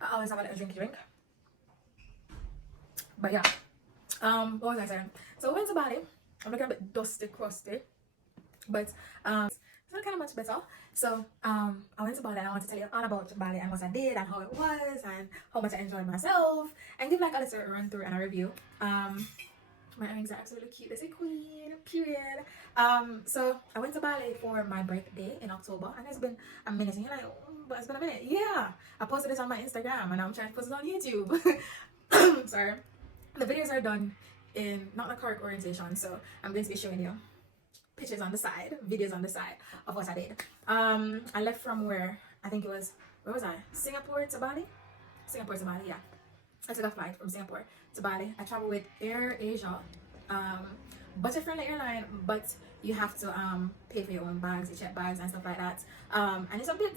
I always have a little drink. But yeah, what was I saying? So we went to Bali. I'm looking a bit dusty, crusty, but it's not kind of much better. So I went to Bali and I want to tell you all about Bali and what I did and how it was and how much I enjoyed myself and give like a little run through and a review. My earrings are absolutely cute. There's a queen, period. So I went to Bali for my birthday in October, and it's been a minute. And you're like, "Oh, but it's been a minute." Yeah, I posted this on my Instagram, and I'm trying to post it on YouTube. Sorry, the videos are done in not the correct orientation, so I'm going to be showing you pictures on the side, videos on the side of what I did. I left from where was I? Singapore to Bali. Singapore to Bali, yeah. I took a flight from Singapore to Bali. I traveled with Air Asia, budget-friendly airline, but you have to pay for your own bags, your check bags and stuff like that. And it's a bit,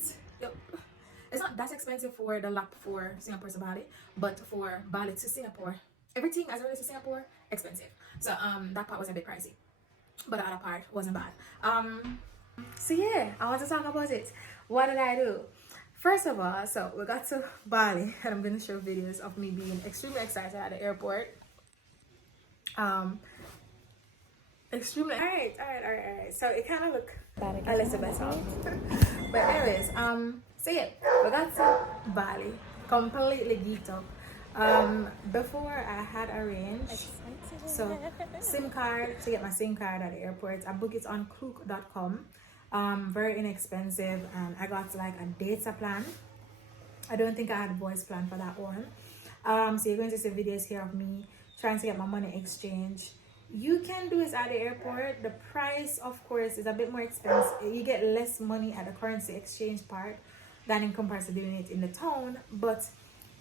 it's not that expensive for the lap for Singapore to Bali, but for Bali to Singapore, everything as it relates to Singapore, expensive. So that part was a bit pricey, but the other part wasn't bad. So yeah, I want to talk about it. What did I do? First of all, so we got to Bali and I'm going to show videos of me being extremely excited at the airport. Extremely. All right. So it kind of look a little better. But anyways, so yeah, we got to Bali, completely geeked up. Before I had arranged, so SIM card, to get my SIM card at the airport, I booked it on klook.com. Very inexpensive, and I got like a data plan. I don't think I had a voice plan for that one. So you're going to see videos here of me trying to get my money exchange. You can do it at the airport. The price, of course, is a bit more expensive. You get less money at the currency exchange part than in comparison to doing it in the town. But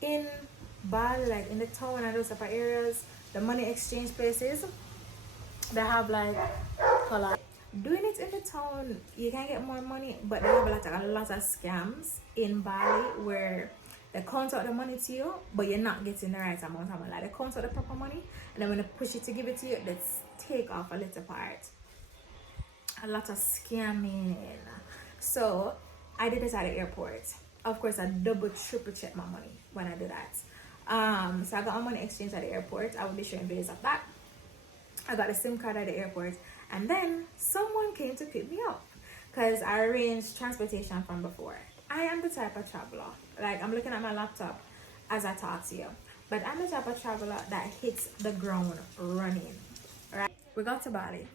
in Bali, like in the town and those type of areas, the money exchange places, they have like color. Doing it in the town, you can get more money, but they have a lot of scams in Bali where they count out the money to you, but you're not getting the right amount of money. Like they count out the proper money, and then when they push it to give it to you, they take off a little part. A lot of scamming. So I did it at the airport. Of course, I double, triple check my money when I do that. So I got my money exchange at the airport. I will be showing videos of that. I got a SIM card at the airport, and then someone came to pick me up because I arranged transportation from before. I am the type of traveler, like I'm looking at my laptop as I talk to you, but I'm the type of traveler that hits the ground running. Right? We got to Bali.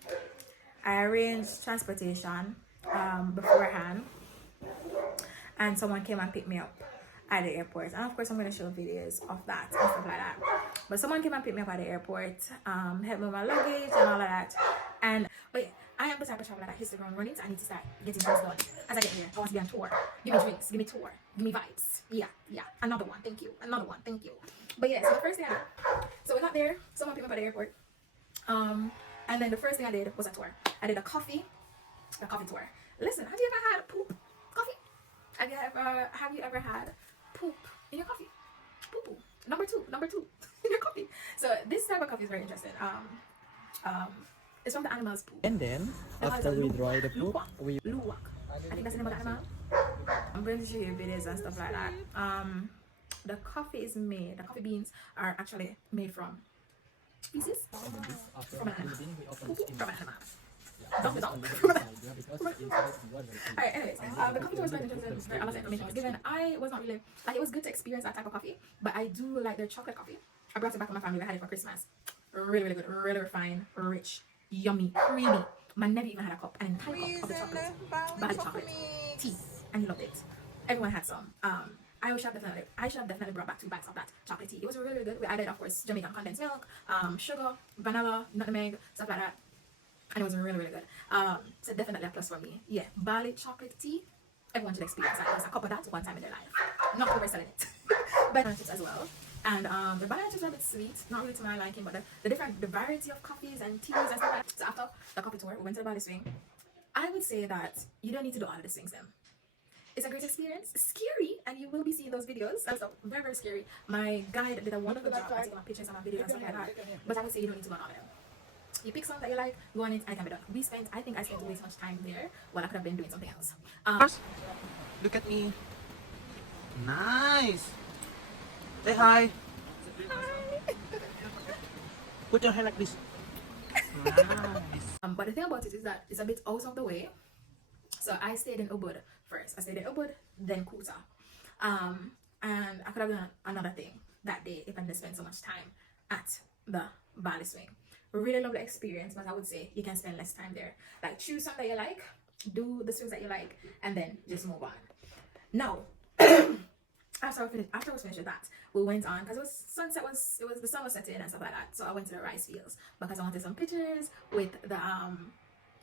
I arranged transportation beforehand, and someone came and picked me up at the airport, and of course I'm going to show videos of that and stuff like that. But someone came and picked me up at the airport, helped me with my luggage and all of that. But I am the type of traveler that hits the ground running, so I need to start getting things done as I get here. I want to be on tour. Give me drinks, give me tour, give me vibes. Yeah, another one, thank you. Another one, thank you. But yeah, so the first thing I did, so we got there, someone picked me up at the airport, and then the first thing I did was a tour. I did a coffee tour. Listen, have you ever had poop coffee? Have you ever had poop in your coffee? Poo-poo. Number two in your coffee. So this type of coffee is very interesting. It's from the animal's poop. And then after we dry the poop, we luwak. I think that's the name of the animal. I'm going to show you videos and stuff like that. The coffee beans are actually made from feces from an animal. From an animal. Alright, anyways, the coffee tour was very interesting. A lot of information was given. I was not really like, it was good to experience that type of coffee, but I do like their chocolate coffee. I brought it back to my family. I had it for Christmas. Really, really good, really refined, rich, yummy, creamy. My nephew even had a cup, an entire cup of the chocolate, Bali chocolate tea, and he loved it. Everyone had some. I should have definitely brought back 2 bags of that chocolate tea. It was really, really good. We added, of course, Jamaican condensed milk, sugar, vanilla, nutmeg, stuff like that. And it was really, really good. So definitely a plus for me. Yeah, Bali chocolate tea. Everyone should experience that. There's a cup of that one time in their life. Not overselling it. Banana chips as well. And the banana chips are a bit sweet. Not really to my liking, but the variety of coffees and teas and stuff like that. So after the coffee tour, we went to the Bali swing. I would say that you don't need to do all of the swings then. It's a great experience. It's scary, and you will be seeing those videos. So very, very scary. My guide did a wonderful job of taking my pictures and my videos and stuff like that. But I would say you don't need to go on all of them. You pick something that you like, go on it, and it can be done. I think I spent way too much time there while I could have been doing something else. look at me. Nice. Say hi. Put your hand like this. Nice. But the thing about it is that it's a bit out of the way. So I stayed in Ubud first. I stayed in Ubud, then Kuta. And I could have done another thing that day if I didn't spend so much time at the Bali swing. Really lovely experience, but I would say you can spend less time there. Like choose something that you like, do the swings that you like, and then just move on. Now, after I was finished with that, we went on because the sun was setting and stuff like that. So I went to the rice fields because I wanted some pictures with the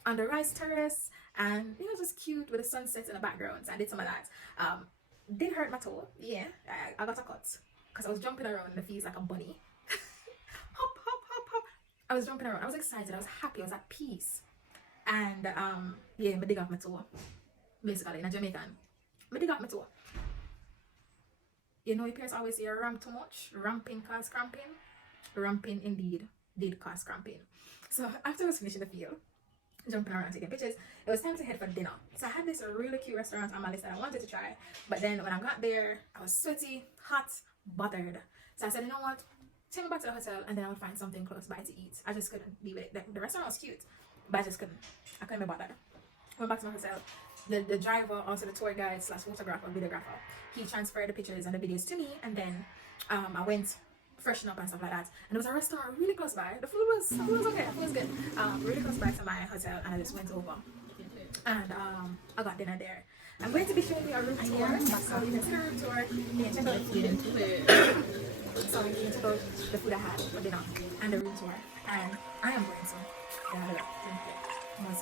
on the rice terrace, and it was just cute with the sunset in the background. So I did some of that. Did hurt my toe. Yeah, I got a cut because I was jumping around in the fields like a bunny. Hop, hop, hop, hop. I was jumping around. I was excited. I was happy. I was at peace. And yeah, I dig off my toe. Basically, in a Jamaican, I dig off my toe. You know, your parents always say ramp too much. Ramping cause cramping. Ramping indeed did cause cramping. So after I was finishing the field, jumping around taking pictures, it was time to head for dinner. So I had this really cute restaurant on my list that I wanted to try, but then when I got there I was sweaty, hot, bothered. So I said, you know what, take me back to the hotel and then I'll find something close by to eat. I just couldn't leave it. The restaurant was cute, but I couldn't be bothered. Went back to my hotel. The driver, also the tour guide slash photographer, videographer, he transferred the pictures and the videos to me, and then I went freshen up and stuff like that. And there was a restaurant really close by. The food was okay. The food was good. Really close by to my hotel, and I just went over and I got dinner there. I'm going to be showing you a room tour, so you can see the room tour. You can check out so you can check out the food I had for dinner and the room tour. And I am going to some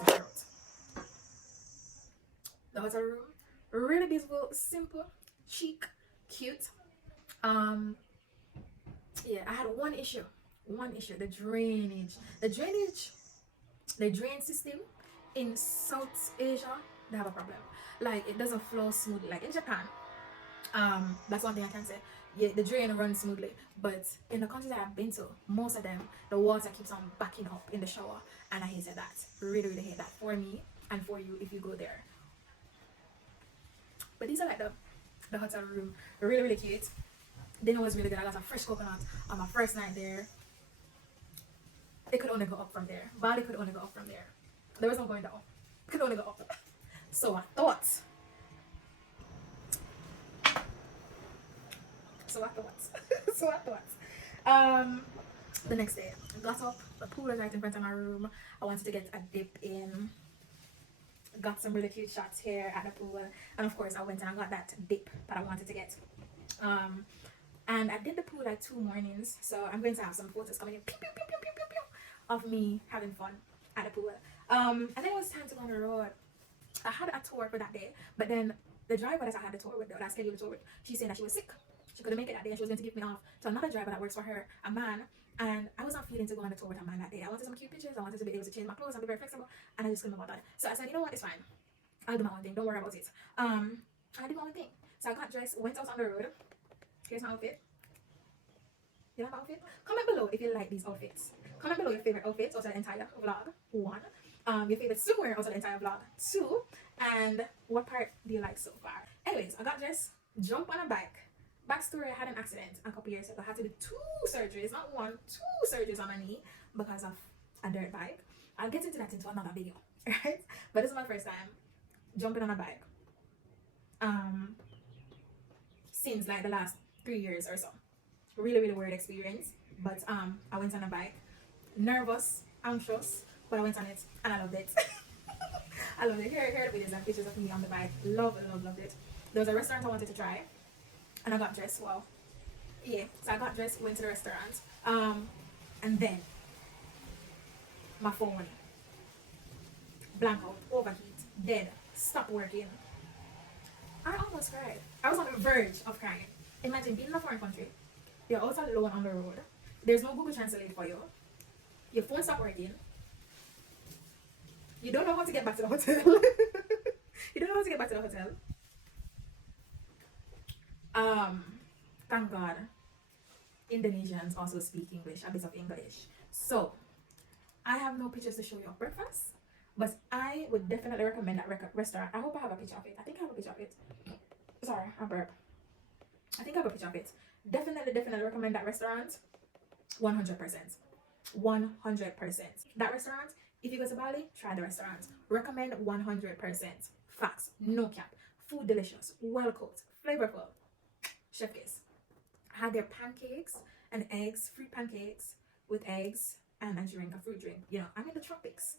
throat. The hotel room, really beautiful, simple, chic, cute. Yeah, I had one issue, the drainage. The drain system in South Asia, they have a problem. Like, it doesn't flow smoothly. Like in Japan, that's one thing I can say. Yeah, the drain runs smoothly, but in the countries that I've been to, most of them, the water keeps on backing up in the shower, and I hated that. Really, really hate that for me and for you if you go there. But these are like the hotel room, really, really cute. Dinner was really good. I got a fresh coconut on my first night there. It could only go up from there. Bali could only go up from there. There was no going down. It could only go up. So I thought. The next day, I got up. The pool was right in front of my room. I wanted to get a dip in. Got some really cute shots here at the pool, and of course I went and I got that dip that I wanted to get. And I did the pool like 2 mornings, so I'm going to have some photos coming in pew, pew, pew, pew, pew, pew, pew, of me having fun at the pool. And then it was time to go on the road. I had a tour for that day, but then the driver that I had the tour with, that I scheduled the tour with, she said that she was sick. She couldn't make it that day, and she was going to give me off to another driver that works for her, a man. And I was not feeling to go on the tour with a man that day. I wanted some cute pictures. I wanted to be able to change my clothes and be very flexible, and I just couldn't bother. So I said, you know what, it's fine. I'll do my own thing. Don't worry about it. I did my own thing. So I got dressed, went out on the road. Here's my outfit. You like my outfit? Comment below if you like these outfits. Comment below your favorite outfits out of the entire vlog. 1. Your favorite swimwear out of the entire vlog. 2. And what part do you like so far? Anyways, I got dressed, jumped on a bike. Backstory, I had an accident a couple years ago. I had to do 2 surgeries, not 1, 2 surgeries on my knee because of a dirt bike. I'll get into that into another video, right? But this is my first time jumping on a bike. Since like the last 3 years or so. Really, really weird experience. But I went on a bike. Nervous, anxious, but I went on it and I loved it. I loved it. Here are the videos and pictures of me on the bike. Loved it. There was a restaurant I wanted to try, and I got dressed. Well, yeah. So I got dressed, went to the restaurant, and then my phone blank out, overheat, dead, stopped working. I almost cried. I was on the verge of crying. Imagine being in a foreign country. You're also alone on the road. There's no Google Translate for you. Your phone stopped working. You don't know how to get back to the hotel. You don't know how to get back to the hotel. Thank God, Indonesians also speak English, a bit of English. So, I have no pictures to show you of breakfast, but I would definitely recommend that restaurant. I hope I have a picture of it. I think I have a picture of it. Sorry, I burp. I think I have a picture of it. Definitely recommend that restaurant. 100%. 100%. That restaurant, if you go to Bali, try the restaurant. Recommend 100%. Facts, no cap. Food delicious, well cooked, flavorful. Chef kiss. I had their pancakes and eggs, fruit pancakes with eggs and a drink, a fruit drink. You know, I'm in the tropics.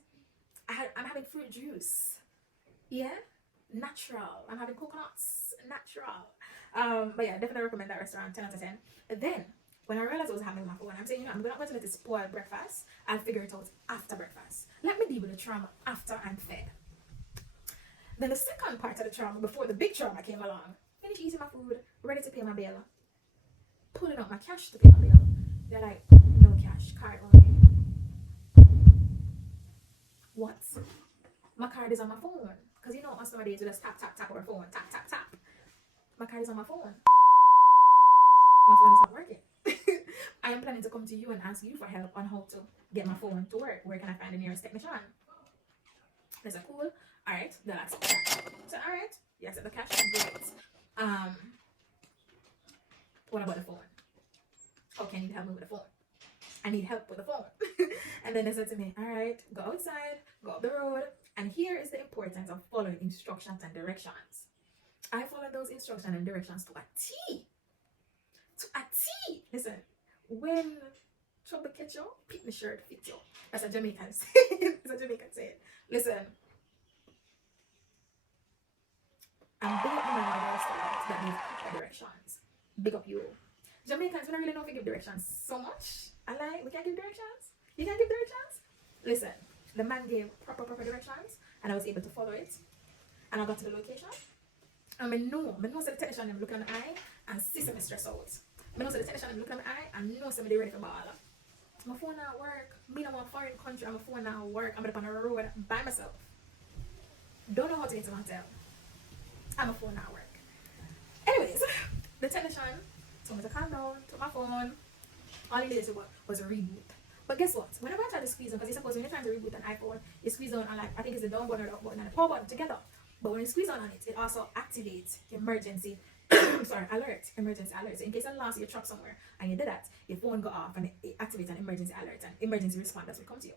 I'm having fruit juice. Yeah, natural. I'm having coconuts, natural. But yeah, definitely recommend that restaurant. 10 out of 10. Then when I realized I was having my phone, I'm saying, you know, I'm not going to let it spoil breakfast. I'll figure it out after breakfast. Let me deal with the trauma after I'm fed. Then the second part of the trauma, before the big trauma came along, finish eating my food, ready to pay my bill, pulling out my cash to pay my bill. They're like, no cash, card only. What? My card is on my phone. Because you know us nowadays we just tap tap tap our phone. Tap tap tap. My card is on my phone. My phone is not working. I am planning to come to you and ask you for help on how to get my phone to work. Where can I find the nearest technician? They said, cool. Alright, they'll accept the cash. So alright, you accept the cash, great. What about the phone? Okay, I need help with the phone. I need help with the phone. And then they said to me, alright, go outside, go up the road. And here is the importance of following instructions and directions. I followed those instructions and directions to a T. To a T. Listen, when trouble catch you, pick the shirt, fit you. That's a Jamaican saying. That's a Jamaican saying. Listen, I'm big up my mother restaurants that give proper directions. Big up you. Jamaicans, we don't really know if we give directions so much. I like, we can't give directions. You can't give directions? Listen, the man gave proper directions and I was able to follow it. And I got to the location. And I know the technician I'm looking at the eye and see some stress out. I know the technician I'm looking at the eye and know somebody ready for ball. My phone not work. Me in a foreign country and my phone not work. I'm up on the road by myself. Don't know how to get to my hotel. And my phone not work. Anyways, the technician told me to calm down, took my phone. All he did was a reboot. But guess what? Whenever I try to squeeze on, because you're supposed when you're trying to reboot an iPhone, you squeeze on and like I think it's the down button or the up button and the power button together. But when you squeeze on it, it also activates emergency emergency alert. So in case of loss, you're trapped somewhere and you did that, your phone go off and it activates an emergency alert and emergency responders will come to you.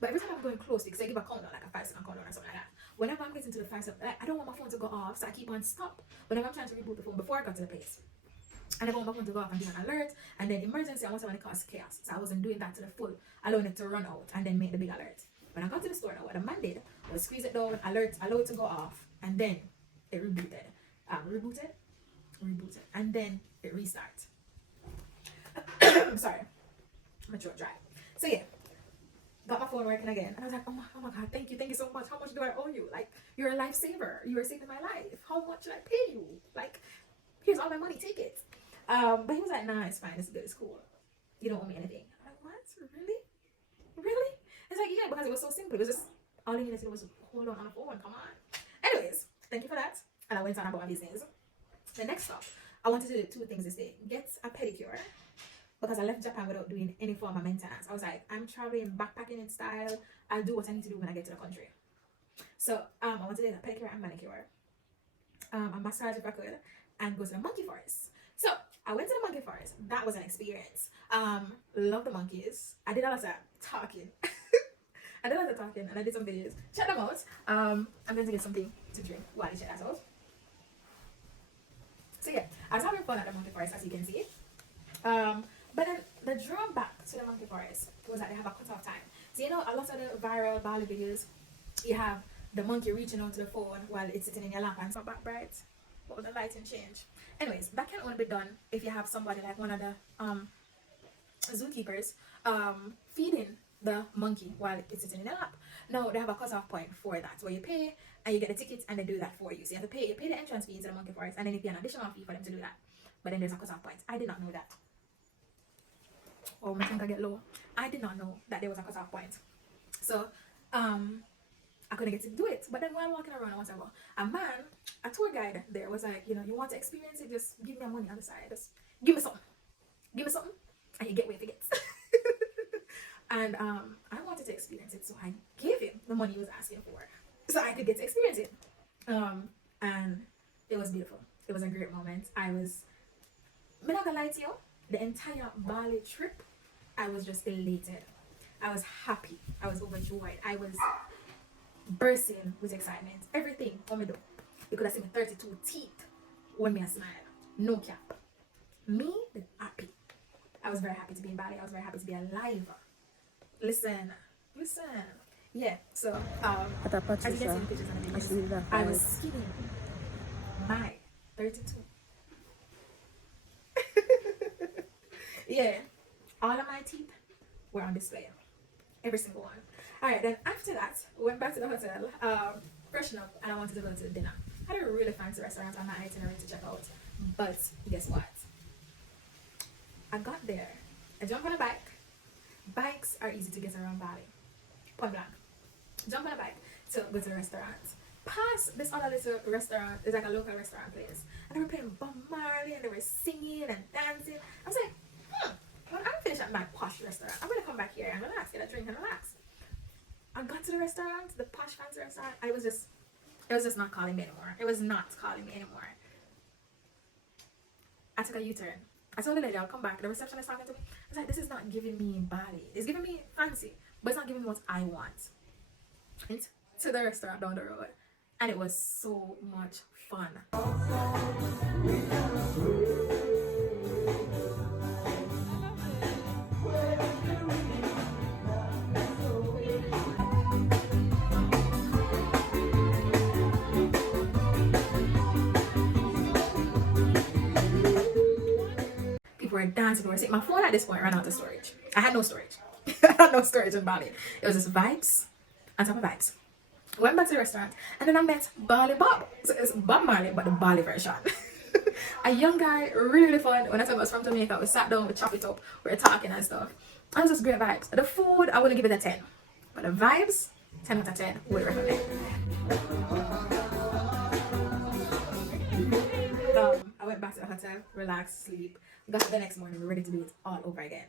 But every time I'm going close, because I give a countdown, like a 5-second countdown or something like that. Whenever I'm getting to the 5 second, like, I don't want my phone to go off, so I keep on stop. Whenever I'm trying to reboot the phone before I got to the place, I never want my phone to go off and give an alert, and then emergency, I want to cause chaos. So I wasn't doing that to the full, allowing it to run out and then make the big alert. When I got to the store now, what the man did was squeeze it down, alert, allow it to go off, and then it rebooted. Rebooted, and then it restarts. I'm sorry, my throat dry. So yeah, got my phone working again, and I was like, oh my god, thank you so much. How much do I owe you? Like, you're a lifesaver. You are saving my life. How much should I pay you? Like, here's all my money. Take it. But he was like, nah, it's fine. It's good. It's cool. You don't owe me anything. I'm like, what? Really? It's like, yeah, because it was so simple. It was just all you needed to do was hold on the phone. Come on. Anyways, thank you for that. And I went on about my business. The next stop, I wanted to do 2 things this day. Get a pedicure, because I left Japan without doing any form of maintenance. I was like, I'm traveling backpacking in style. I'll do what I need to do when I get to the country. So I wanted to do a pedicure and manicure, a massage if I could, and go to the monkey forest. So I went to the monkey forest. That was an experience. Love the monkeys. I did a lot of talking. I did a lot of talking and I did some videos. Check them out. I'm going to get something to drink while you check that out. So yeah, I was having fun at the monkey forest, as you can see. But then the drawback to the monkey forest was that they have a cutoff time. So you know, a lot of the viral Bali videos, you have the monkey reaching onto the phone while it's sitting in your lap and so back bright. But the lighting change. Anyways, that can only be done if you have somebody like one of the zookeepers feeding the monkey while it's sitting in your lap. Now they have a cutoff point for that, where you pay and you get the tickets and they do that for you. So you have to pay the entrance fee into the monkey forest, and then you pay an additional fee for them to do that. But then there's a cutoff point. I did not know that. Oh, my think I get low. I did not know that there was a cutoff point. So I couldn't get to do it. But then while walking around, a man, a tour guide there was like, you know, you want to experience it, just give me money on the side. Just give me something, and you get what you get. And I wanted to experience it, so I gave him the money he was asking for, so I could get to experience it. And it was beautiful. It was a great moment. I was I'm not gonna lie to you, the entire Bali trip, I was just elated. I was happy. I was overjoyed. I was bursting with excitement. Everything on me do. You could have seen me 32 teeth when me a smile. No cap. Me, happy. I was very happy to be in Bali. I was very happy to be alive. Listen. Yeah, so as you can see in the pictures and the videos, I was skiing my 32. Yeah, all of my teeth were on display. Every single one. Alright, then after that, we went back to the hotel, freshen up, and I wanted to go to dinner. I had a really fancy restaurant on my itinerary to check out. But guess what? I got there. I jumped on a bike. Bikes are easy to get around Bali. Point blank. Jump on a bike to go to the restaurant. Past this other little restaurant, it's like a local restaurant place. And they were playing Bob Marley and they were singing and dancing. I was like, when I'm finished at my posh restaurant, I'm gonna come back here and relax, get a drink and relax. I got to the restaurant, the posh fancy restaurant, and it was just not calling me anymore. It was not calling me anymore. I took a U-turn. I told the lady I'll come back. The receptionist talking to me. I was like, this is not giving me Bali. It's giving me fancy, but it's not giving me what I want. And to the restaurant down the road, and it was so much fun. People were dancing, people were singing. My phone at this point ran out of storage. I had no storage. I had no storage in Bali. It was just vibes on top of vibes. Went back to the restaurant and then I met Bali Bob. So it's Bob Marley, but the Bali version. A young guy, really fun. When I said I was from Jamaica, we sat down, we chopped it up, we were talking and stuff. And it was just great vibes. The food, I wouldn't give it a 10. But the vibes, 10 out of 10, would recommend. I went back to the hotel, relaxed, sleep. Got up the next morning, we're ready to do it all over again.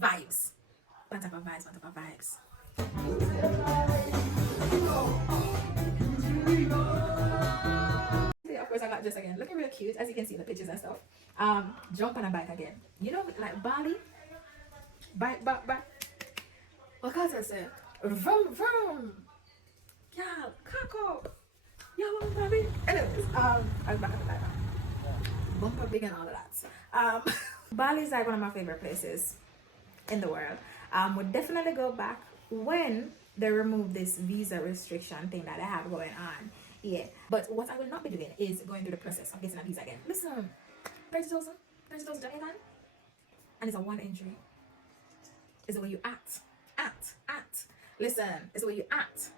Vibes. On top of vibes, on top of vibes. Of course, I got just again looking real cute, as you can see in the pictures and stuff. Jump on a bike again. You know, like Bali, bike. What can I say? Vroom vroom. Yeah, cock up. Yeah, baby. Anyways, I was back on the bike now. Bumper big and all of that. Bali is like one of my favorite places in the world. Would definitely go back when they remove this visa restriction thing that I have going on. Yeah, but what I will not be doing is going through the process of getting a visa again. Listen, 30,000 Jamaican, and it's a one entry. It's the way you act. Listen, it's the way you act.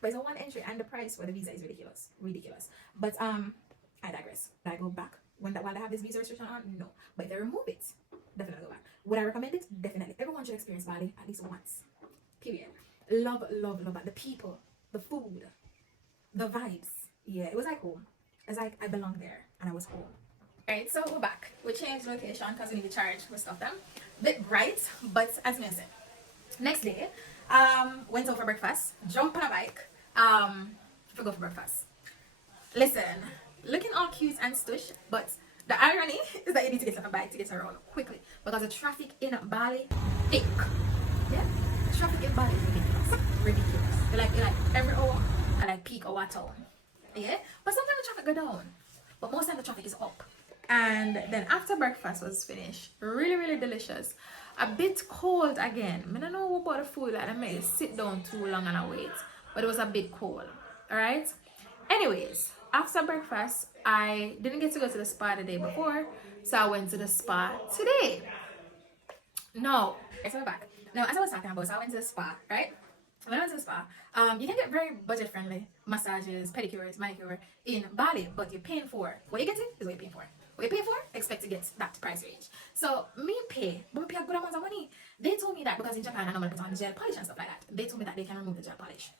But it's a one entry, and the price for the visa is ridiculous. But I digress. Would I go back while I have this visa restriction on? No. But if they remove it, definitely go back. Would I recommend it? Definitely. Everyone should experience Bali at least once. Period. Love the people, the food, the vibes. Yeah, it was like home. It's like I belong there and I was home. Alright, so we're back. We changed location because we need to charge for stuff them. Bit bright, but as I said. Next day, went out for breakfast, jump on a bike, to go for breakfast. Listen, looking all cute and stush, but the irony is that you need to get on a bike to get around quickly because the traffic in Bali thick. Yeah, traffic in Bali is ridiculous. Like every hour, I like peak hour town. Yeah, but sometimes the traffic go down, but most of the time the traffic is up. And then after breakfast was finished, really delicious. A bit cold again. I don't know about the food, like I made it sit down too long and I wait, but it was a bit cold. Alright. Anyways, after breakfast, I didn't get to go to the spa the day before, so I went to the spa today. No, so we're back. Now, as I was talking about, so I went to the spa, right? When I went to the spa, you can get very budget-friendly massages, pedicures, manicure in Bali, but you're paying for what you get is what you're paying for. What you pay for, expect to get that price range. So me pay, but we pay a good amount of money. They told me that because in Japan I normally put on gel polish and stuff like that. They told me that they can remove the gel polish.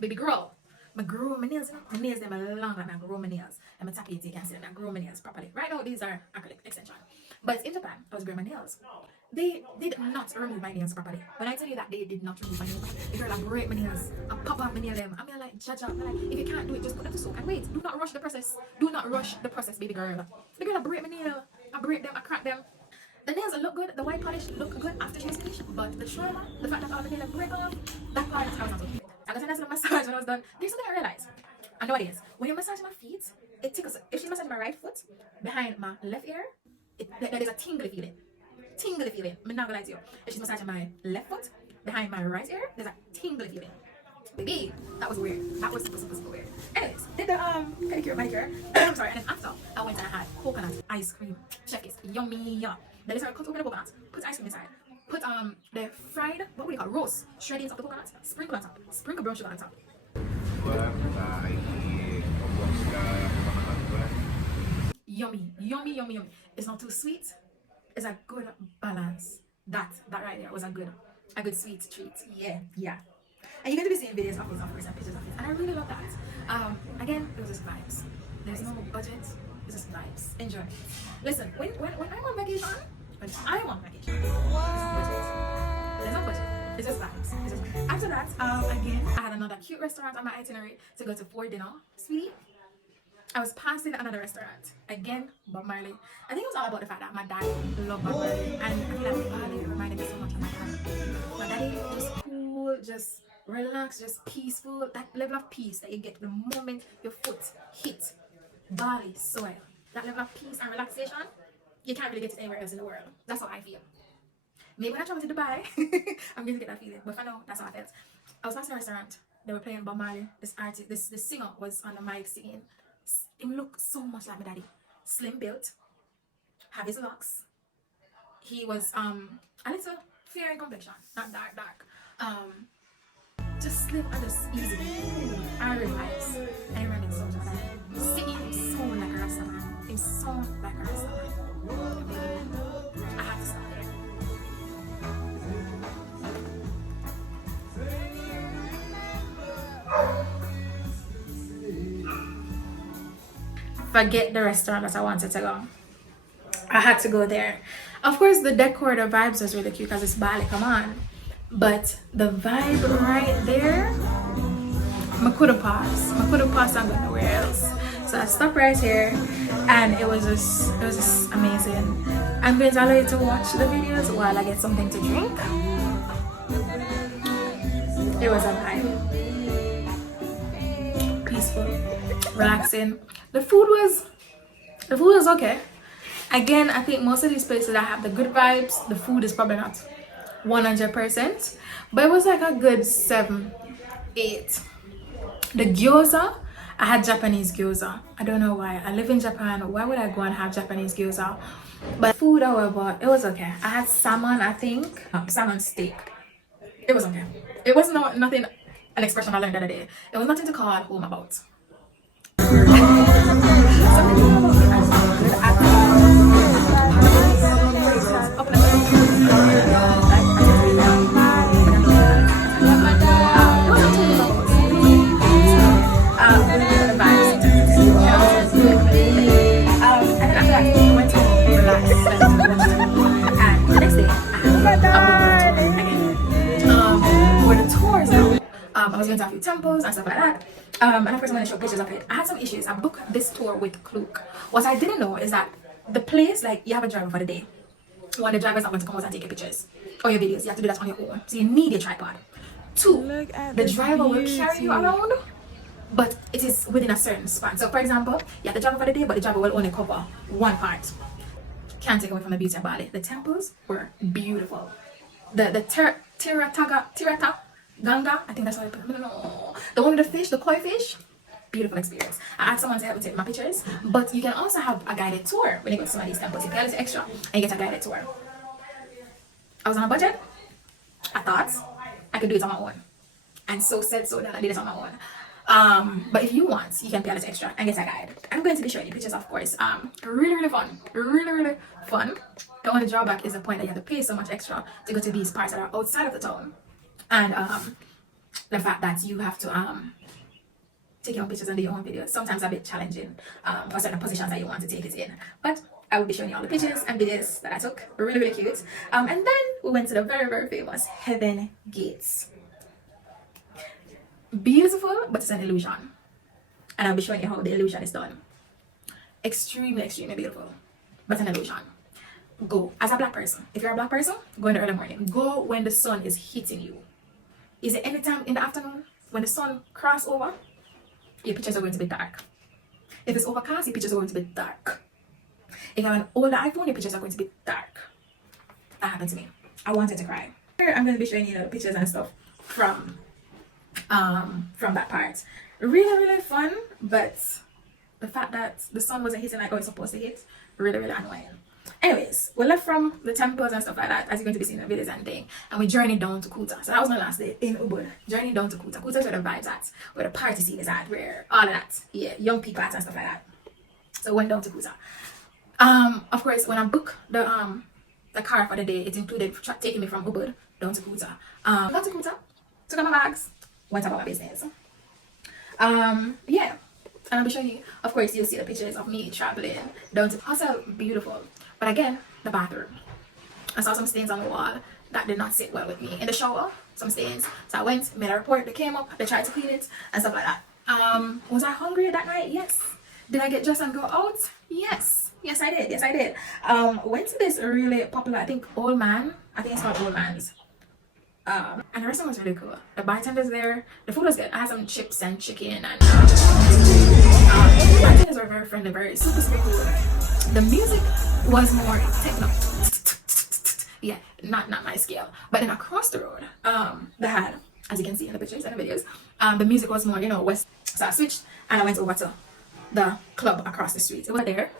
Baby girl, I grow my nails, you know? My nails them are long and I grow my nails. And my tappy you can see them, I grow my nails properly. Right now these are acrylic extension. But in Japan, I was growing my nails. They did not remove my nails properly. When I tell you that they did not remove my nails, the girl like break my nails, I pop out my nail them. I'm like, judge up. I'm like, if you can't do it, just put them to soak and wait. Do not rush the process. Do not rush the process, baby girl. The girl I break my nail, I break them, I crack them. The nails look good, the white polish look good after she was finished, but the trauma, the fact that all the nails break off, that part I was not okay with. I got a nice little massage when I was done. There's something I realized. I know what it is. When you massage my feet, it tickles. If she's massaging my right foot behind my left ear, there's a tingly feeling. Tingly feeling. I'm not gonna lie to you. If she's massaging my left foot behind my right ear, there's a tingly feeling. Baby, that was weird. That was super weird. Anyways, did the pedicure, manicure. I'm sorry, and then after I went and I had coconut ice cream. Check it. Yummy. Then I cut open the coconut, put ice cream inside. Put the fried, what would you call it? Roast shreddings of the coconut, sprinkle on top, sprinkle brown sugar on top. Yummy. It's not too sweet. It's a good balance. That right there was a good sweet treat. Yeah. And you're going to be seeing videos of this, of course, and pictures of it. And I really love that. Again, it was just vibes. There's no budget. It's just vibes. Enjoy. Listen, when I'm on vacation, there's no budget. It's just vibes. After that, again, I had another cute restaurant on my itinerary to go to for dinner. Sweetie, I was passing another restaurant. Again, Bob Marley. I think it was all about the fact that my dad loved Bob Marley. And I feel like Bali reminded me so much of my dad. My daddy was cool, just relaxed, just peaceful. That level of peace that you get the moment your foot hit Bali soil. That level of peace and relaxation, you can't really get it anywhere else in the world. That's how I feel. Maybe when I travel to Dubai, I'm going to get that feeling. But for now, that's how I felt. I was passing a restaurant. They were playing Bob Marley. This artist, this singer was on the mic singing. He looked so much like my daddy. Slim built, have his locks. He was a little fair in complexion, not dark. Just slim and just easy. I realized I remember so much of that. Singing him sound like a Rasta man. Him sound like a Rasta man. I had to stop there. Forget the restaurant that I wanted to go. I had to go there. Of course, the decor, the vibes was really cute because it's Bali, come on. But the vibe right there, I couldn't pass and go nowhere else. So I stopped right here and it was just amazing. I'm going to allow you to watch the videos while I get something to drink. It was a vibe. Peaceful, relaxing. The food was okay. Again, I think most of these places that have the good vibes, the food is probably not 100%, but it was like a good 7, 8. The gyoza, I had Japanese gyoza. I don't know why. I live in Japan. Why would I go and have Japanese gyoza? But food, however, it was okay. I had salmon, I think, salmon steak. It was okay. It was nothing, an expression I learned the other day. It was nothing to call home about. I was going to a few temples and stuff like that. And of course I'm going to show pictures of it. I had some issues. I booked this tour with Klook. What I didn't know is that the place, like, you have a driver for the day. One, the driver's not going to come out and take your pictures or your videos. You have to do that on your own. So you need a tripod. 2, the driver will carry you around, but it is within a certain span. So for example, you have the driver for the day, but the driver will only cover one part. Can't take away from the beauty of Bali. The temples were beautiful. The Tirata Ganga, I think that's how I put it. No. The one with the fish, the koi fish, beautiful experience. I asked someone to help me take my pictures, but you can also have a guided tour when you go to some of these temples. You pay a little extra and you get a guided tour. I was on a budget. I thought I could do it on my own, and so said so that I did it on my own. But if you want, you can pay a little extra and get a guide. I'm going to be showing you pictures, of course. Really fun. Really fun. The only drawback is the point that you have to pay so much extra to go to these parts that are outside of the town. And the fact that you have to take your own pictures and do your own videos sometimes a bit challenging for certain positions that you want to take it in. But I will be showing you all the pictures and videos that I took. Really, really cute. And then we went to the very, very famous Heaven Gates. Beautiful, but it's an illusion. And I'll be showing you how the illusion is done. Extremely, extremely beautiful, but an illusion. Go as a black person. If you're a black person, go in the early morning. Go when the sun is hitting you. Is it any time in the afternoon when the sun crosses over? Your pictures are going to be dark. If it's overcast, your pictures are going to be dark. If you have an older iPhone, your pictures are going to be dark. That happened to me. I wanted to cry. Here I'm going to be showing you the pictures and stuff from that part. Really, really fun, but the fact that the sun wasn't hitting like I was supposed to hit, really, really annoying. Anyways, we left from the temples and stuff like that, as you're going to be seeing in the videos and thing, and we journeyed down to Kuta. So that was my last day in Ubud. Journeyed down to Kuta. Kuta is where the vibes at, where the party scene is at, where all of that, yeah, young people at and stuff like that. So we went down to Kuta. Of course, when I booked the car for the day, it included taking me from Ubud down to Kuta. Got to Kuta, took out my bags, went about my business. Yeah. And I'll be showing you, of course, you'll see the pictures of me traveling down to the hotel. Beautiful. But again, the bathroom. I saw some stains on the wall that did not sit well with me. In the shower, some stains. So I went, made a report. They came up, they tried to clean it and stuff like that. Was I hungry that night? Yes. Did I get dressed and go out? Yes. Yes, I did. Yes, I did. Went to this really popular, I think, Old Man. I think it's called Old Man's. And the restaurant was really cool. The bartender's there. The food was good. I had some chips and chicken and the bartenders were very friendly, very super, super cool. The music was more techno. Yeah, not my scale. But then across the road, they had, as you can see in the pictures and the videos, the music was more, west. So I switched and I went over to the club across the street. It was there,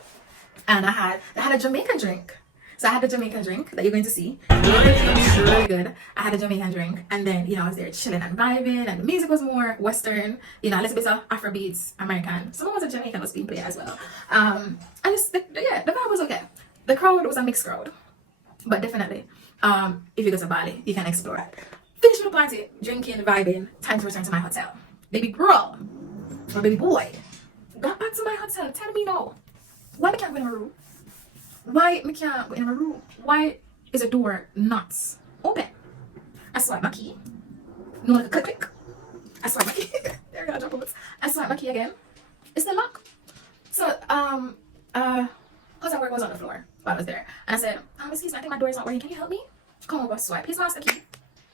and they had a Jamaican drink. So I had the Jamaican drink that you're going to see. Really good. I had a Jamaican drink, and then I was there chilling and vibing, and the music was more Western, a little bit of Afrobeats, American. Someone was a Jamaican was being played as well. And the vibe was okay. The crowd was a mixed crowd, but definitely, if you go to Bali, you can explore it. Finish the party, drinking, vibing. Time to return to my hotel. Baby girl or baby boy got back to my hotel. Tell me no. Why I can't go in my room? Why I can't go in my room? Why is the door not open? I swipe my key. No, like click, click. I swipe my key. There, I gotta drop it. I swipe my key again. It's the lock. So, because I work was on the floor while I was there. And I said, excuse me, I think my door is not working. Can you help me? Come over, swipe his master key.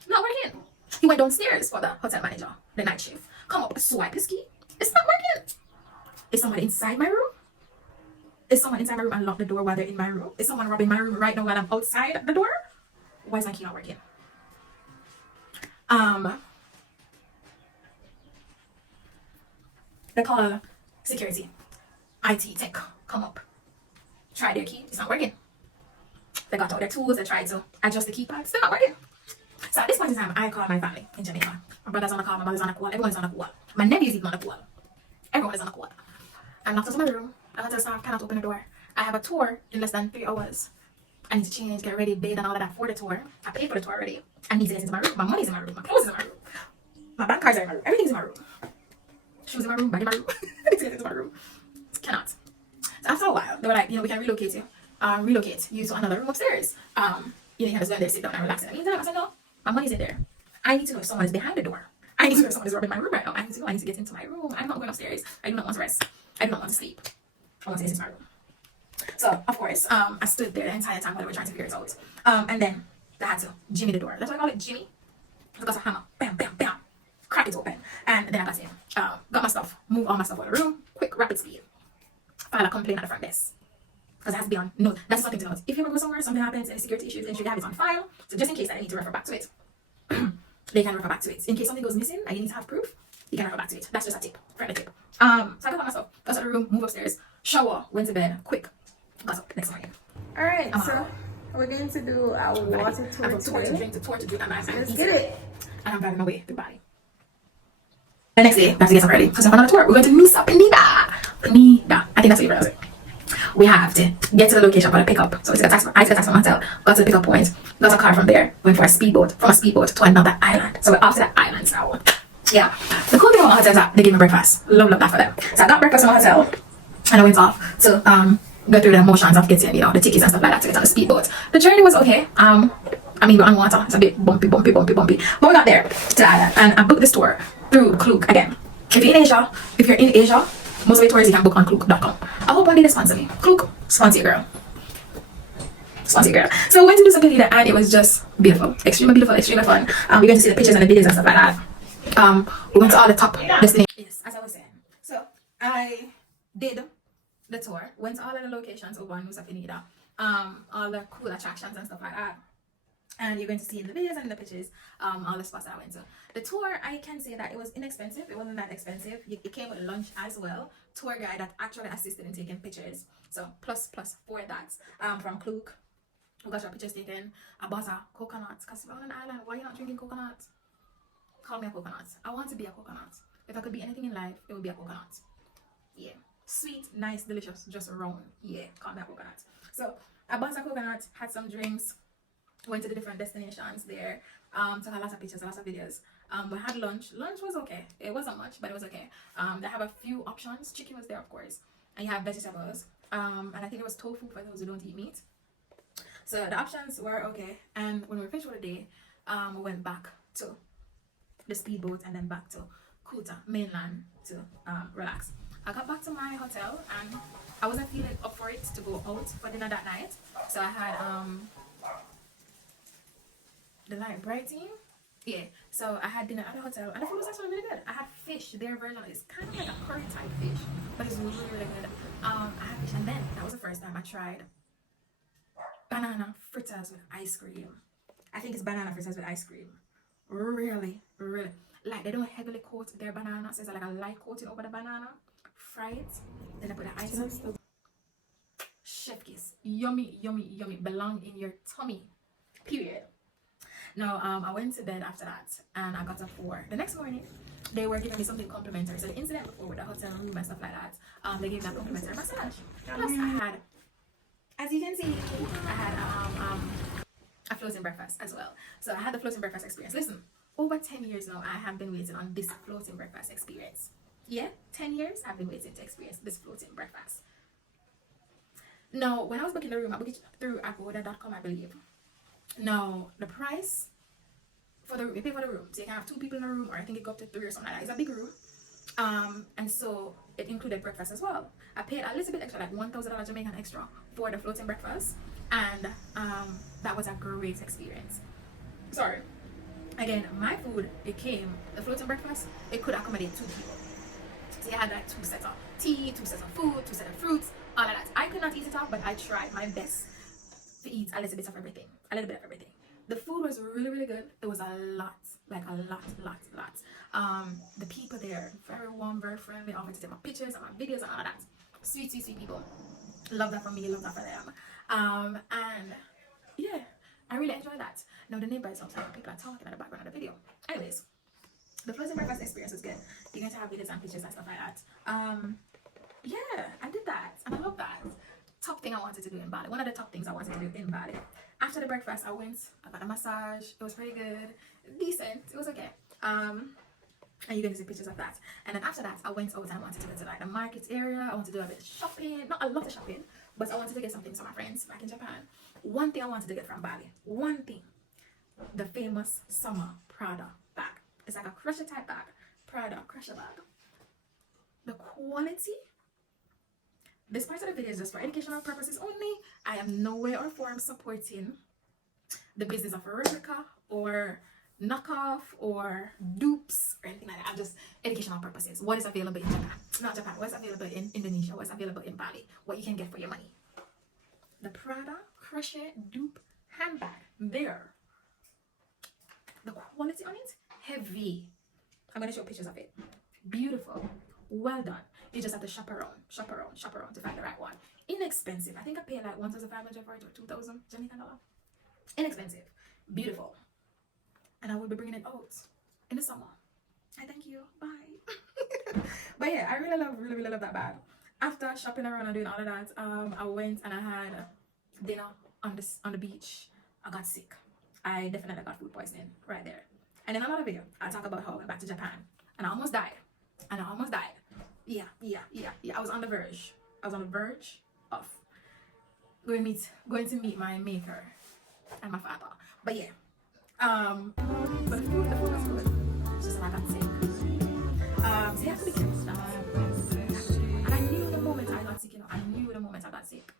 Not working. He went downstairs for the hotel manager, the night shift. Come up, swipe his key. It's not working. Is someone inside my room? Is someone inside my room and lock the door while they're in my room? Is someone robbing my room right now while I'm outside the door? Why is my key not working? They call security, IT tech, come up. Try their key, it's not working. They got all their tools, they tried to adjust the keypad, still not working. So at this point in time, I call my family in Jamaica. My brother's on the call, my mother's on the call, everyone's on the call. My nephew's even on the call. Everyone is on the call. I'm locked into my room. I got to staff, cannot open the door. I have a tour in less than 3 hours. I need to change, get ready, bathe and all of that for the tour. I paid for the tour already. I need to get into my room. My money's in my room. My clothes is in my room. My bank cards are in my room. Everything's in my room. Shoes in my room, bag in my room. I need to get into my room. Cannot. So after a while, they were like, we can relocate you to another room upstairs. You can just go in there, sit down and relax. In the meantime, I said, no, my money's in there. I need to know if someone is behind the door. I need to know if someone is robbing my room right now. I need to get into my room. I'm not going upstairs. I do not want to rest. I do not want to sleep. I want to get into my room. So, of course, I stood there the entire time while they were trying to figure it out. And then they had to jimmy the door. That's why I call it jimmy. Because a hammer. Bam, bam, bam. Crack it open. And then I got in. Got my stuff. Move all my stuff out of the room. Quick, rapid speed. File a complaint at the front desk. Because it has to be on. No, that's something to note. If you ever go somewhere, something happens, any security issues, then you have it on file. So just in case I need to refer back to it, they can refer back to it. In case something goes missing and you need to have proof, you can refer back to it. That's just a tip. Friendly tip. So I got all my stuff. Got to the room, move upstairs, shower, went to bed, quick. Got up next morning. Alright, so we're going to do our water tour. I have a tour to drink, and let's get it. And I'm driving my way to Bali. The next day, we have to get up early because we're on another tour. We're going to Nusa Penida. Penida. I think that's what you pronounce it. We have to get to the location for the pickup. So I took a taxi from the hotel, got to the pickup point, got a car from there, went for a speedboat, from a speedboat to another island. So we're off to the islands now. Yeah. The cool thing about my hotel is that they give me breakfast. Love that for them. So I got breakfast from my hotel and I went off to go through the motions of getting, you know, the tickets and stuff like that to get on the speedboat. The journey was okay. I mean, we're on water. It's a bit bumpy. But we got there to the island, and I booked this tour through Klook again. If you're in Asia, most of the tours you can book on Klook.com. I hope one day they sponsor me. Klook, sponsor your girl. Sponsor your girl. So we went to do something and it was just beautiful. Extremely beautiful, extremely fun. We're going to see the pictures and the videos and stuff like that. We went to all the top destinations. Yes, as I was saying. So I did the tour, went to all of the locations over on Nusa Penida, all the cool attractions and stuff like that. And you're going to see in the videos and in the pictures all the spots that I went to. The tour, I can say that it was inexpensive. It wasn't that expensive. It came with lunch as well. Tour guide that actually assisted in taking pictures. So plus for that. From Klook, we got our pictures taken. I bought a coconut. Because we're on an island, why are you not drinking coconut? Call me a coconut. I want to be a coconut. If I could be anything in life, it would be a coconut. Yeah. Sweet, nice, delicious, just round. Yeah, call me a coconut. So I bought a coconut, had some drinks, went to the different destinations there, took a lot of pictures, a lot of videos. We had lunch. Lunch was okay. It wasn't much, but it was okay. They have a few options. Chicken was there, of course, and you have vegetables. And I think there was tofu for those who don't eat meat. So the options were okay. And when we finished for the day, we went back to the speedboat and then back to Kuta mainland to relax. I got back to my hotel and I wasn't feeling up for it to go out for dinner that night. So I had the light brighting. Yeah, so I had dinner at the hotel and the food was actually really good. I had fish, their version is kind of like a curry type fish, but it's really good. I had fish, and then that was the first time I tried banana fritters with ice cream. I think it's banana fritters with ice cream. Really like they don't heavily coat their banana, so it's like a light coating over the banana. Fry it, then I put the ice cream. Chef kiss, yummy, belong in your tummy, period. Now I went to bed after that and I got up for the next morning. They were giving me something complimentary. So the incident before with the hotel room and stuff like that, they gave me a complimentary massage. Plus I had, as you can see, I had a floating breakfast as well. So I had the floating breakfast experience. Listen, over 10 years now I have been waiting on this floating breakfast experience. Yeah, 10 years I've been waiting to experience this floating breakfast. Now, when I was booking the room, I booked it through ubud.com, I believe. Now, the price for the room, you pay for the room. So you can have 2 people in a room, or I think it got up to 3 or something like that. It's a big room. And so it included breakfast as well. I paid a little bit extra, like $1,000 Jamaican extra for the floating breakfast. And that was a great experience. Sorry. Again, my food, the floating breakfast, it could accommodate 2 people. So you had like 2 sets of tea, 2 sets of food, 2 sets of fruits, all of that. I could not eat it all, but I tried my best to eat a little bit of everything. The food was really good. It was a lot. The people there, very warm, very friendly, offered to take my pictures and my videos and all that. Sweet people. Love that for me, love that for them. And yeah, I really enjoyed that. Now the neighbors outside, people are talking in the background of the video. Anyways, the floating breakfast experience was good. You're going to have videos and pictures and stuff like that. Yeah, I did that and I love that. Top thing I wanted to do in Bali. One of the top things I wanted to do in Bali. After the breakfast, I got a massage. It was pretty good, decent. It was okay. And you're going to see pictures of that. And then after that, I went out and I wanted to go to like the market area. I wanted to do a bit of shopping, not a lot of shopping, but I wanted to get some things for my friends back in Japan. One thing I wanted to get from Bali. One thing, the famous summer Prada bag. It's like a crusher type bag, Prada crusher bag. The quality. This part of the video is just for educational purposes only. I am no way or form supporting the business of a replica or knockoff or dupes or anything like that. I'm just educational purposes. What is available in Japan? Not Japan. What's available in Indonesia? What's available in Bali? What you can get for your money. The Prada crochet dupe handbag. There. The quality on it, heavy. I'm going to show pictures of it. Beautiful. Well done. You just have to shop around to find the right one. Inexpensive. I think I paid like 1,500 for it or 2,000 Jamaican dollar. Inexpensive. Beautiful. And I will be bringing it out in the summer. I thank you. Bye. But yeah, I really love that bag. After shopping around and doing all of that, I went and I had dinner on the beach. I got sick. I definitely got food poisoning right there. And in another video, I'll talk about how I went back to Japan and I almost died. Yeah. I was on the verge of going to meet my maker and my father. But yeah, but the food was good. It's just that I got sick. So you have to be careful. And I knew the moment I got sick, you know, I knew the moment I got sick.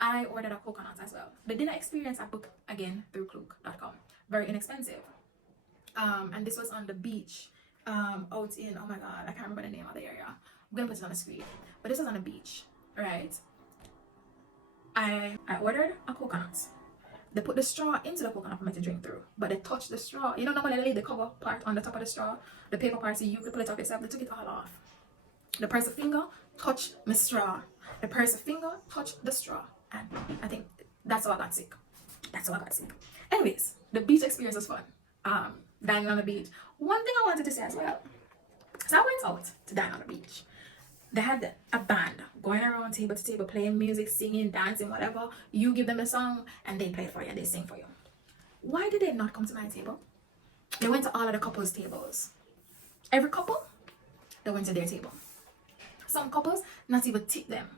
I ordered a coconut as well. The dinner experience I booked again through Klook.com. Very inexpensive. And this was on the beach. Out in, oh my god, I can't remember the name of the area. I'm gonna put it on the screen. But this was on the beach, right? I ordered a coconut. They put the straw into the coconut for me to drink through, but they touched the straw. You know, normally they leave the cover part on the top of the straw, the paper part, so you could pull it off yourself. They took it all off. The person's finger touched my straw. The person's finger touched the straw, and I think that's how I got sick. That's how I got sick. Anyways, the beach experience was fun. Dining on the beach. One thing I wanted to say as well. So I went out to dine on the beach. They had a band going around table to table, playing music, singing, dancing, whatever. You give them a song and they play it for you and they sing for you. Why did they not come to my table? They went to all of the couples' tables. Every couple, they went to their table. Some couples, not even tip them.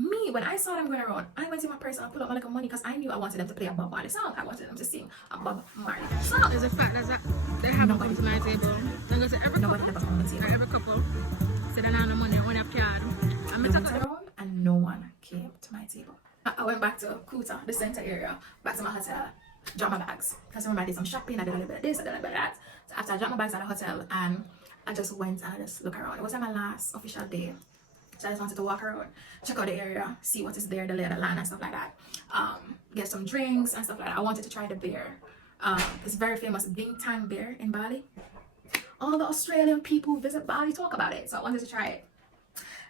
Me, when I saw them going around, I went to my purse and I pulled out my little money because I knew I wanted them to play a Bob Marley song. I wanted them to sing a Bob Marley song. There's a fact that they haven't come to my table. They go to every couple, never come to the table. or every couple. So they don't have no money, only have card. I went around and no one came to my table. I went back to Kuta, the center area, back to my hotel, dropped my bags. Because I remember I did some shopping, I did a little bit of this, I did a little bit of that. So after I dropped my bags at the hotel and I just went and I just looked around. It was my last official day. So I just wanted to walk around, check out the area, see what is there, the lay of the land and stuff like that. Get some drinks and stuff like that. I wanted to try the beer. It's very famous Bintang beer in Bali. All the Australian people who visit Bali talk about it. So I wanted to try it.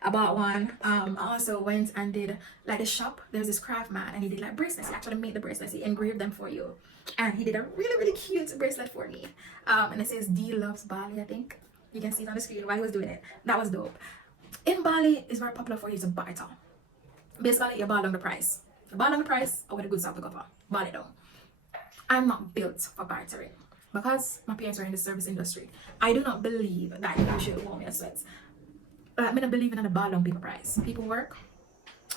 I bought one. I also went and did like a shop. There's this craft man and he did like bracelets. He actually made the bracelets. He engraved them for you. And he did a really, really cute bracelet for me. And it says D loves Bali, I think. You can see it on the screen while he was doing it. That was dope. In Bali, it's very popular for you to barter. Basically, you bar down the price. You bar down the price, or where the goods have to go for. Bar it down. I'm not built for bartering. Because my parents are in the service industry, I do not believe that you should owe me a sweat. I don't believe in the bar down people price. People work,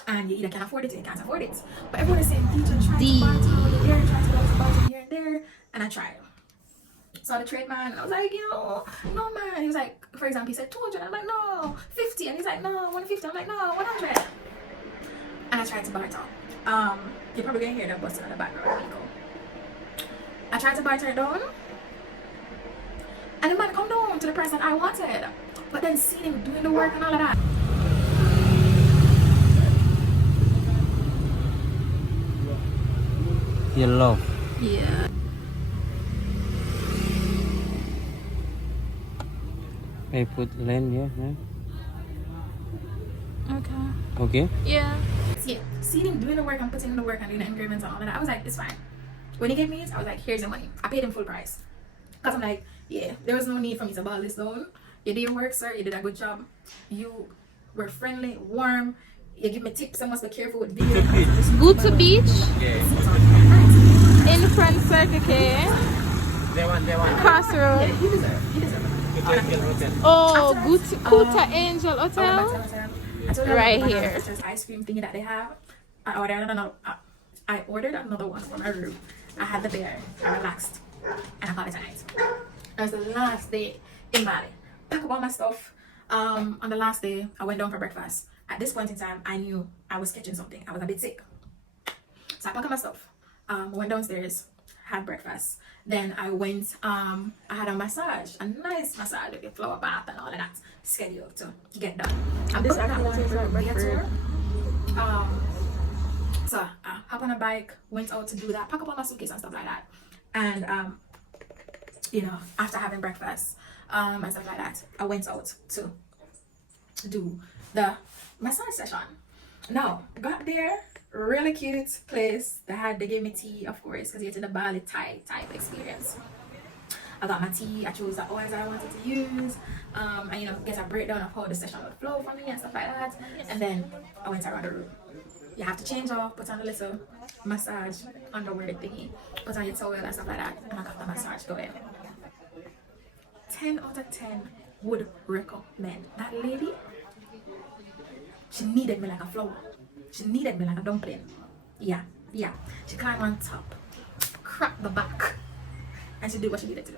and you either can afford it or you can't afford it. But everyone is saying, teacher, try to barter here, try to barter here and there, and I tried. Saw the trade man, and I was like, no man. He was like, for example, he said 200. I'm like, no, 50. And he's like, no, 150. I'm like, no, 100. And I tried to barter. You're probably gonna hear them busting in the background. I tried to barter it down, and the man come down to the price that I wanted. But then seeing him doing the work and all of that. You love. Yeah. I put land here, yeah. Okay. Okay. Yeah. Yeah. Seeing him doing the work and putting in the work and doing the engravings and all of that, I was like, it's fine. When he gave me it, I was like, here's your money. I paid him full price. Because I'm like, yeah, there was no need for me to ball this down. You did your work, sir. You did a good job. You were friendly, warm. You give me tips. I must be careful with video. Go to beach Yeah. in front Circle K. They want. Crossroad. Yeah, he deserved it. Oh, good to Kuta Angel Hotel. Right here. This ice cream thingy that they have. I ordered another one for my room. I had the beer. I relaxed. And I called it a night. It was the last day in Bali. Pack up all my stuff. On the last day, I went down for breakfast. At this point in time, I knew I was catching something. I was a bit sick. So I packed up my stuff. Went downstairs, had breakfast. Then I went, I had a massage, a nice massage with a flower bath and all of that scheduled to get done. And this actually tastes like Viator. So I hop on a bike, went out to do that, pack up all my suitcase and stuff like that. And after having breakfast and stuff like that, I went out to do the massage session. Now, got there, really cute place. They gave me tea, of course, because it's in the Bali type experience. I got my tea, I chose the oils that I wanted to use, and get a breakdown of how the session would flow for me and stuff like that. And then I went around the room. You have to change off, put on a little massage underwear thingy, put on your towel and stuff like that, and I got the massage going. 10 out of 10 would recommend. That lady, she needed me like a flower. She needed me like a dumpling. Yeah, yeah. She climbed on top, cracked the back, and she did what she needed to do.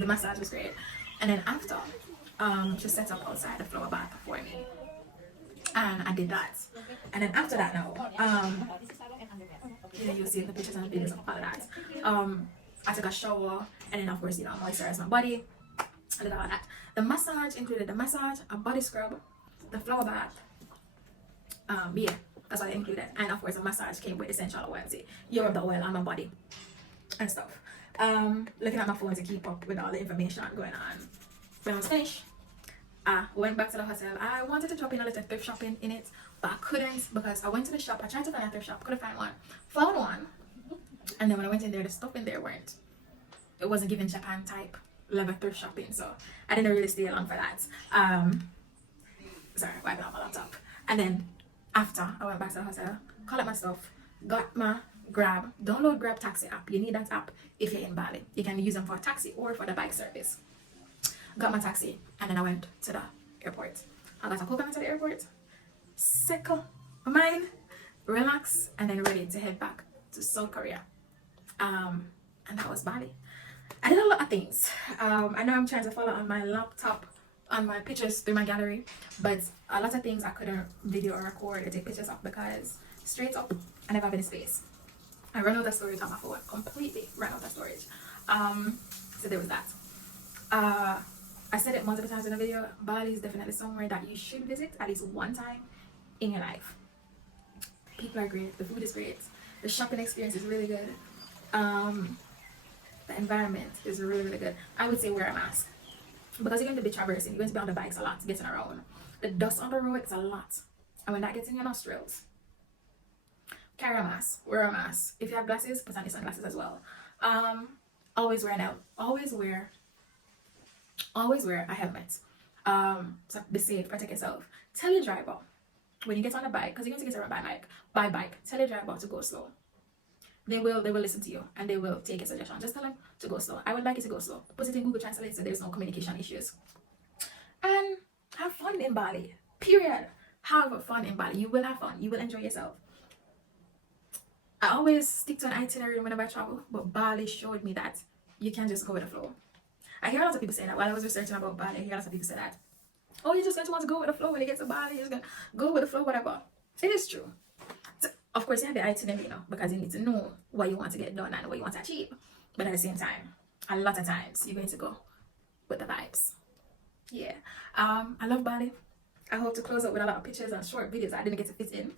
The massage was great, and then after, she set up outside the flower bath for me, and I did that. And then after that, now, you'll see the pictures and the videos of all of that. I took a shower, and then of course, moisturized my body. I did all that. The massage included the massage, a body scrub, the flower bath. Yeah, that's what I included. And of course, the massage came with essential oils. You rub the oil on my body and stuff. Looking at my phone to keep up with all the information going on. When I was finished, I went back to the hotel. I wanted to drop in a little thrift shopping in it, but I couldn't because I went to the shop. I tried to find a thrift shop, couldn't find one. Found one, and then when I went in there, the stuff in there it wasn't giving Japan type level thrift shopping, so I didn't really stay along for that. Sorry, wiping out my laptop. And then after I went back to the hotel, collect my stuff, got my download Grab taxi app. You need that app if you're in Bali. You can use them for a taxi or for the bike service. Got my taxi, and then I went to the airport. I got a coconut at the airport, settle my mind, relax, and then ready to head back to South Korea. And that was Bali. I did a lot of things. I know I'm trying to follow on my laptop, on my pictures through my gallery, but a lot of things I couldn't video or record or take pictures of because straight up, I never have any space. I ran out of storage on my phone, completely ran out of storage. So there was that. I said it multiple times in the video, Bali is definitely somewhere that you should visit at least one time in your life. People are great, the food is great, the shopping experience is really good. The environment is really, really good. I would say wear a mask because you're going to be traversing, you're going to be on the bikes a lot, getting around. The dust on the road is a lot, and when that gets in your nostrils, carry a mask, wear a mask. If you have glasses, put on your sunglasses as well. Always wear an always wear a helmet. So be safe, protect yourself. Tell your driver when you get on the bike, because you're going to get around by bike. Tell your driver to go slow. They will listen to you and they will take your suggestion. Just tell them to go slow. I would like you to go slow. Put it in Google Translate so there's no communication issues. And have fun in Bali. Period. Have fun in Bali. You will have fun. You will enjoy yourself. I always stick to an itinerary whenever I travel, but Bali showed me that you can just go with the flow. I hear a lot of people say that while I was researching about Bali. I hear a lot of people say that, oh, you're just going to want to go with the flow when you get to Bali. You're just going to go with the flow, whatever. It is true. So, of course, you have the itinerary, because you need to know what you want to get done and what you want to achieve. But at the same time, a lot of times, you're going to go with the vibes. Yeah. I love Bali. I hope to close up with a lot of pictures and short videos I didn't get to fit in.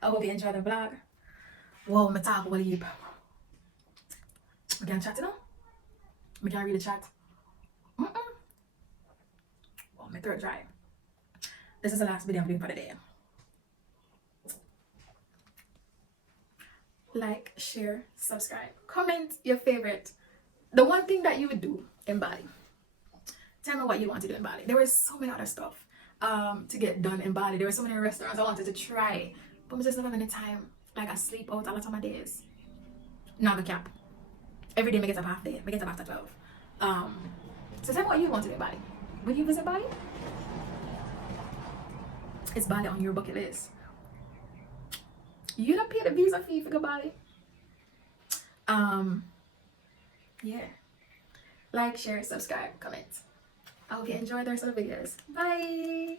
I hope you enjoy the vlog. Wow, my talk about it. We can chat, We can read the chat. Oh, my throat dry. This is the last video I'm doing for the day. Like, share, subscribe, comment your favorite. The one thing that you would do in Bali. Tell me what you want to do in Bali. There was so many other stuff to get done in Bali. There were so many restaurants I wanted to try, but I just don't have any time. Like, I sleep out a lot of my days. Now the cap. Every day I get up half day. I get up after 12. So tell me what you want to do in Bali. Will you visit Bali? Is Bali on your bucket list? You don't pay the visa fee for go Bali. Yeah. Like, share, subscribe, comment. I hope you enjoyed the rest of the videos. Bye.